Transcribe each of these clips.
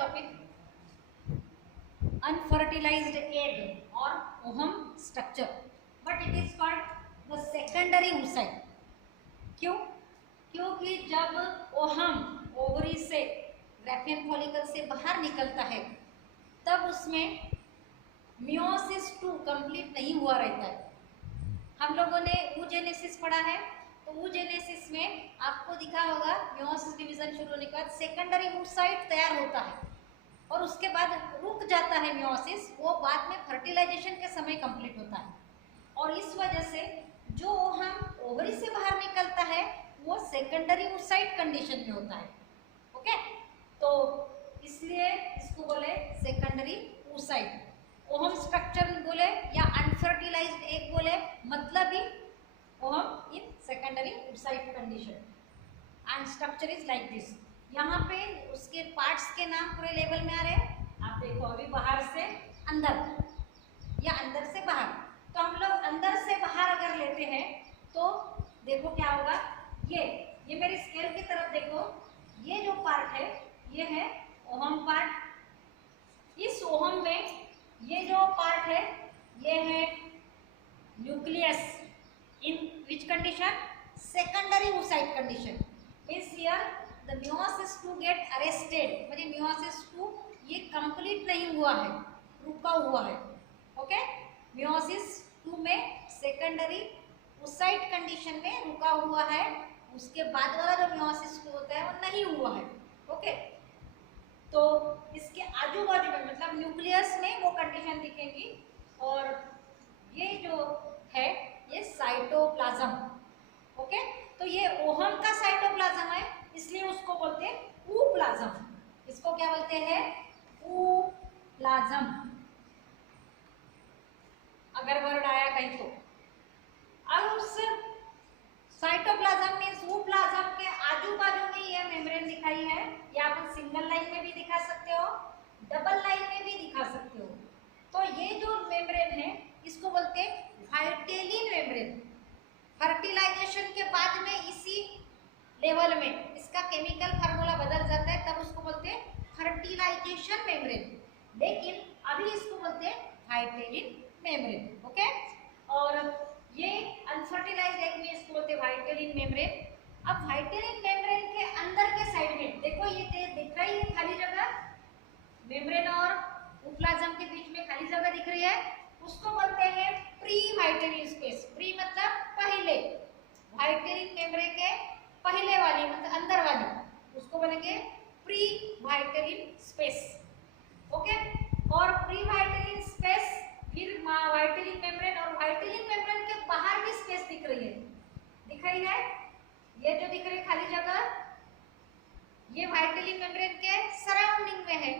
Topic unfertilised egg और ohm structure, but it is called the secondary oocyte। क्यों? क्योंकि जब ओहम ओवरी से ग्राफियन फॉलिकल से बाहर निकलता है तब उसमें मियोसिस 2 कंप्लीट नहीं हुआ रहता है। हम लोगों ने oogenesis पढ़ा है, तो oogenesis में आपको दिखा होगा मियोसिस डिवीजन शुरू होने के बाद सेकेंडरी oocyte तैयार होता है और उसके बाद रुक जाता है मियोसिस, वो बाद में फर्टिलाइजेशन के समय कंप्लीट होता है। और इस वजह से जो हम ओवरी से बाहर निकलता है वो सेकेंडरी oocyte कंडीशन में होता है। ओके, तो इसलिए इसको बोले सेकेंडरी oocyte। ओहम स्ट्रक्चर बोले या अनफर्टिलाइज्ड एग बोले, मतलब ही ovum in secondary oocyte condition and structure is like this. यहाँ पे उसके पार्ट्स के नाम पूरे लेवल में आ रहे हैं। आप देखो अभी बाहर से अंदर या अंदर से बाहर, तो हम लोग अंदर से बाहर अगर लेते हैं तो देखो क्या होगा। ये मेरी स्केल की तरफ देखो, ये जो पार्ट है ये है ओहम पार्ट। इस ओहम में ये जो पार्ट है ये है nucleus in which condition, secondary oocyte condition. Means here the meiosis 2 get arrested, मतलब मियोसिस 2 ये कंप्लीट नहीं हुआ है, रुका हुआ है। ओके, मियोसिस 2 में सेकेंडरी oocyte कंडीशन में रुका हुआ है, उसके बाद वाला जो मियोसिस 2 होता है वो नहीं हुआ है। ओके, तो इसके आजू बाजू में मतलब न्यूक्लियस में वो कंडीशन दिखेगी। और ये जो है ये साइटोप्लाज्म। ओके, तो ये ओहम का साइटोप्लाज्म है, इसलिए उसको बोलते हैं ooप्लाज्म। इसको क्या बोलते हैं? ooप्लाज्म, अगर वर्ड आया कहीं तो। अब उस साइटोप्लाज्म मीन्स ooप्लाज्म के आजू बाजू में ये मेम्ब्रेन दिखाई है, या आप सिंगल लाइन में भी दिखा सकते हो, डबल लाइन में भी दिखा सकते हो। तो ये जो मेम्ब्रेन है इसको बोलते हैं वाइटेलिन मेम्ब्रेन। फर्टिलाइजेशन के बाद में इसी लेवल में इसका केमिकल फार्मूला बदल जाता है, तब उसको बोलते हैं फर्टिलाइजेशन मेम्ब्रेन, लेकिन अभी इसको बोलते हैं वाइटेलिन मेम्ब्रेन। ओके, और ये अनफर्टिलाइज्ड एग में इसको बोलते हैं वाइटेलिन मेम्ब्रेन। अब वाइटेलिन मेम्ब्रेन के अंदर के साइड में देखो ये दिख रही है खाली जगह, मेम्ब्रेन और ooप्लाज्म के बीच में खाली जगह दिख रही है, उसको बोलते हैं प्री वाइटेलिन स्पेस। प्री मतलब पहले, वाइटेलिन मेम्ब्रेन के पहले वाली मतलब अंदर वाली, उसको बोलेंगे प्री वाइटेलिन स्पेस। ओके, और प्री वाइटेलिन स्पेस, फिर वाइटेलिन मेम्ब्रेन, और वाइटेलिन मेम्ब्रेन के बाहर भी स्पेस दिख रही है, दिख रही है, ये जो दिख रही है खाली जगह ये वाइटेलिन मेम्ब्रेन के सराउंडिंग में है,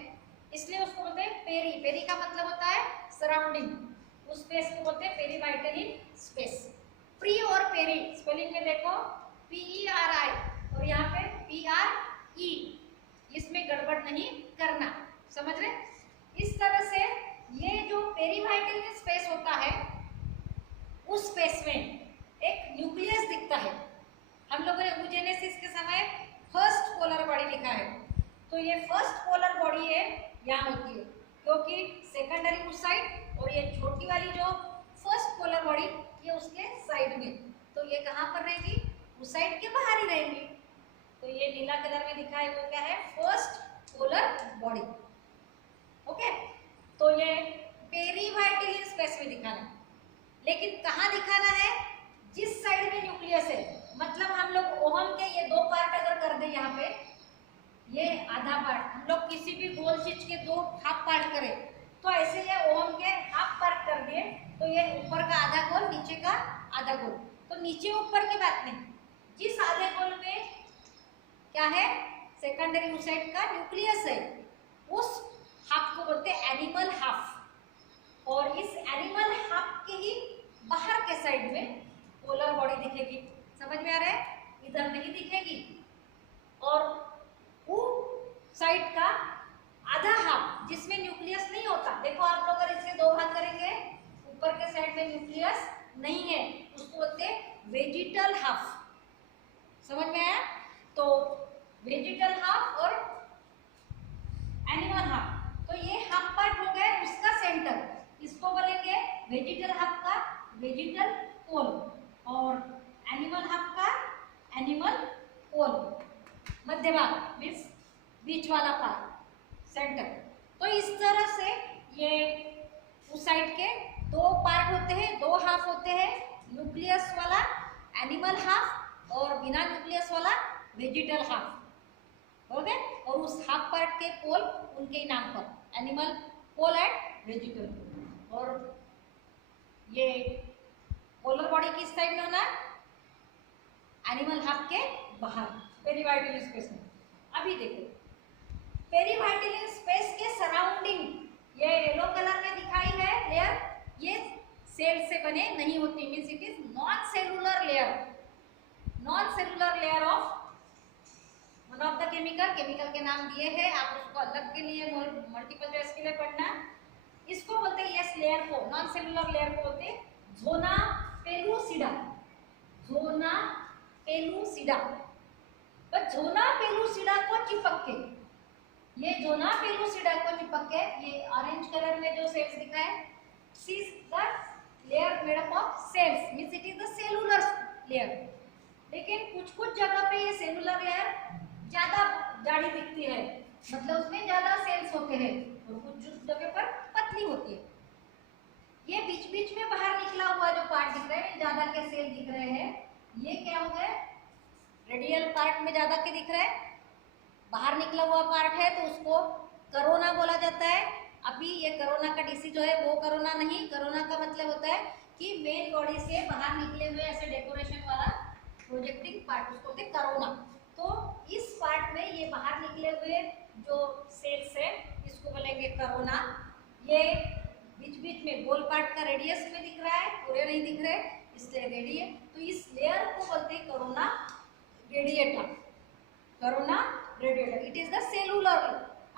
इसलिए उसको बोलते हैं पेरी। पेरी का मतलब होता है सराउंडिंग, उस स्पेस को बोलते हैं पेरी वाइटेलिन स्पेस। प्री और पेरी स्पेलिंग में देखो PERI और यहाँ पे PRE, इसमें गड़बड़ नहीं करना, समझ रहे? इस तरह से ये जो पेरी वाइटेलिन स्पेस होता है उस स्पेस में एक न्यूक्लियस दिखता है। हम लोगों ने oogenesis के समय फर्स्ट पोलर बॉडी लिखा है, तो ये फर्स्ट पोलर बॉडी है यहाँ होती है, क्योंकि सेकेंडरी oocyte और ये छोटी वाली जो फर्स्ट पोलर बॉडी ये उसके साइड में, तो ये कहाँ पर रहेगी? oocyte के बाहर ही रहेंगी। तो ये नीला कलर में दिखा है वो क्या है? First polar body. ओके, तो ये पेरीवाइटेलिन स्पेस में दिखाना, लेकिन कहाँ दिखाना है? जिस साइड में न्यूक्लियस है, मतलब हम लोग ओहम के ये दो पार्ट अगर कर दे, यहाँ पे ये आधा पार्ट हम लोग किसी भी गोल चीज के दो हाफ पार्ट करें, तो ऐसे ये ओहम के हाफ पार्ट कर दिए, तो ये ऊपर का आधा गोल, नीचे का आधा गोल। तो नीचे ऊपर की बात नहीं, जिस आधे गोल में क्या है? सेकेंडरी oocyte का न्यूक्लियस है, उस हाफ को बोलते हैं एनिमल हाफ। और इस एनिमल हाफ के ही बाहर के साइड में पोलर बॉडी दिखेगी। समझ में आ रहा है? इधर नहीं दिखेगी। और oocyte का आधा हाफ जिसमें न्यूक्लियस नहीं होता, देखो आप लोग अगर इससे दो भाग करेंगे, ऊपर के साइड में न्यूक्लियस नहीं है, उसको बोलते हैं वेजिटल हाफ। समझ में आया? तो वेजिटल हाफ और एनिमल एनिमल हाफ, तो ये हाफ पार्ट हो गया उसका सेंटर, इसको बोलेंगे वेजिटल हाफ का वेजिटल पोल और एनिमल हाफ का एनिमल पोल। मध्य भाग मीन्स बीच वाला पार्ट सेंटर। तो इस तरह से ये उस साइड के दो पार्ट होते हैं, दो हाफ होते हैं, न्यूक्लियस वाला एनिमल हाफ और बिना न्यूक्लियस वाला वेजिटल हाफ। ओके, और उस हाफ पार्ट के पोल उनके ही नाम पर, एनिमल पोल एंड वेजिटल पोल। और ये पोलर बॉडी किस साइड में होना है? एनिमल हाफ के बाहर, पेरीवाइटल स्पेस में। अभी देखो पेरीवाइटल स्पेस के सराउंडिंग ये येलो कलर में दिखाई है लेयर, ये सेल से बने नहीं होती, means it is non cellular layer, non cellular layer of one of the chemical, chemical के नाम दिए हैं, आप उसको अलग के लिए मल्टीपल चॉइस के लिए पढ़ना। इसको बोलते हैं यस लेयर को, नॉन सेलुलर लेयर को बोलते हैं zona pellucida, zona pellucida. But zona pellucida को चिपक के, ये ज़ोना पेलुसिडा को चिपक के ये ऑरेंज कलर में जो सेल्स दिखा है, is the layer made up of cells, means it is the cellular layer. लेकिन कुछ कुछ जगह पे ये सेलुलर लेयर ज्यादा जाड़ी दिखती है, मतलब उसमें ज्यादा सेल्स होते हैं, और कुछ जगह पर पतली होती है। ये बीच बीच में बाहर निकला हुआ जो पार्ट दिख रहा है, ज्यादा के सेल दिख रहे हैं, ये क्या हो गए? रेडियल पार्ट में ज्यादा के दिख रहा है, बाहर निकला हुआ पार्ट है, तो उसको कोरोना बोला जाता है। अभी ये कोरोना का डिसीज जो है वो कोरोना नहीं, कोरोना का मतलब होता है कि मेन बॉडी से बाहर निकले हुए ऐसे डेकोरेशन वाला प्रोजेक्टिंग पार्ट, उसको बोलते हैं कोरोना। तो इस पार्ट में ये बाहर निकले हुए जो सेल्स है इसको बोलेंगे कोरोना। ये बीच बीच में गोल पार्ट का रेडियस में दिख रहा है, पूरे नहीं दिख रहे इसलिए रेडियस, तो इस लेयर को बोलते हैं corona radiata, corona radiata. It is the cellular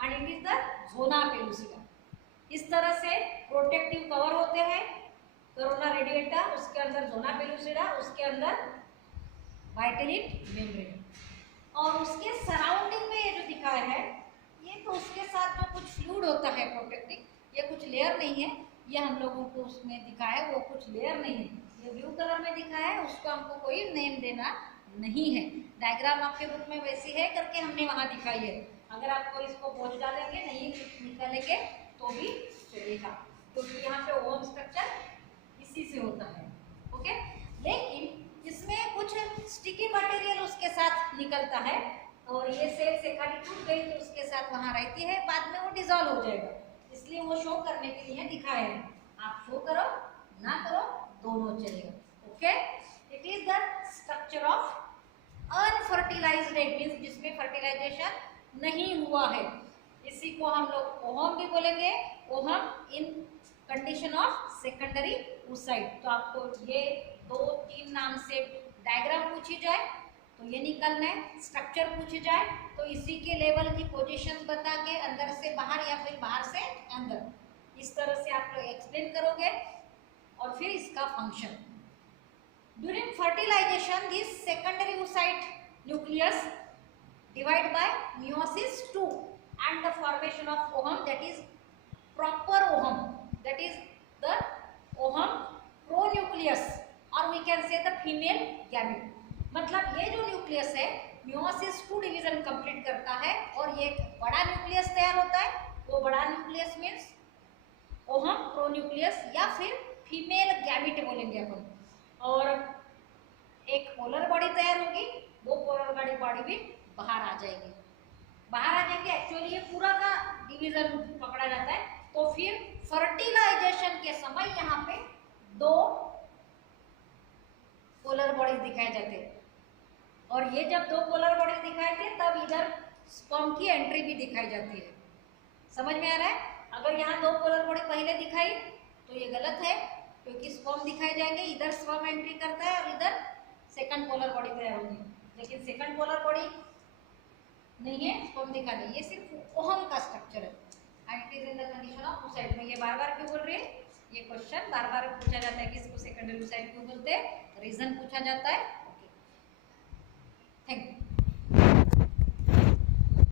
and it is the zona pellucida. इस तरह से प्रोटेक्टिव कवर होते हैं कोरोना रेडिएटा, उसके अंदर ज़ोना पेलुसिडा, उसके अंदर वाइटेलिट मेम्ब्रेन, और उसके सराउंडिंग में ये जो दिखाया है ये तो उसके साथ जो कुछ फ्लूइड होता है प्रोटेक्टिंग, ये कुछ लेयर नहीं है, ये हम लोगों को उसमें दिखाया है, वो कुछ लेयर नहीं है, ये ब्लू कलर में दिखाया है, उसको हमको कोई नेम देना नहीं है। डायग्राम आपके बुक में वैसी है करके हमने वहाँ दिखाई है, अगर आपको इसको बोझ डालेंगे नहीं निकालेंगे तो भी चलेगा, क्योंकि यहाँ पे ओम स्ट्रक्चर इसी से होता है। ओके, लेकिन इसमें कुछ स्टिकी मटेरियल उसके साथ निकलता है, और ये सेल से खाली टूट गई तो उसके साथ वहाँ रहती है, बाद में वो डिजॉल्व हो जाएगा, इसलिए वो शो करने के लिए दिखाया है। आप शो करो ना करो दोनों चलेगा। Okay, it is the structure of unfertilised egg, means जिसमें फर्टिलाइजेशन नहीं हुआ है, इसी को हम लोग ओहम भी बोलेंगे, ohm in condition of secondary oocyte। तो आपको ये 2-3 नाम से डायग्राम पूछी जाए तो ये निकलना है, स्ट्रक्चर पूछी जाए तो इसी के लेवल की पोजीशन बता के अंदर से बाहर या फिर बाहर से अंदर, इस तरह से आप लोग एक्सप्लेन करोगे, और फिर इसका function. During fertilization, this secondary oocyte nucleus divide by meiosis II and the formation of ovum, that is proper ovum, that is the ovum pronucleus, or we can say the female gamete। मतलब ये जो nucleus है meiosis II division complete करता है और ये बड़ा nucleus तैयार होता है, वो बड़ा न्यूक्लियस मीन्स ओहम प्रोन्यूक्लियस या फिर फीमेल गैमेट बोलेंगे अपन, और एक पोलर बॉडी तैयार होगी, वो पोलर बॉडी भी बाहर आ जाएगी, बाहर आ जाएंगे। एक्चुअली ये पूरा का डिवीजन पकड़ा जाता है, तो फिर फर्टिलाइजेशन के समय यहाँ पे 2 पोलर बॉडी दिखाए जाते हैं, और ये जब 2 पोलर बॉडी दिखाए थे तब इधर स्पर्म की एंट्री भी दिखाई जाती है। समझ में आ रहा है? अगर यहाँ 2 पोलर बॉडी पहले दिखाई तो ये गलत है, क्योंकि स्पर्म दिखाए जाएंगे, इधर स्पर्म एंट्री करता है और इधर सेकंड पोलर बॉडी तैयार होगी, लेकिन सेकंड पोलर बॉडी नहीं है, स्पर्म दिखा नहीं, ये सिर्फ ओहम का स्ट्रक्चर है, and it is in the condition of oocyte में। ये बार बार क्यों बोल रहे हैं? ये क्वेश्चन बार बार पूछा जाता है कि इसको सेकेंडरी oocyte क्यों बोलते हैं, रीजन पूछा जाता है। Okay, thank you.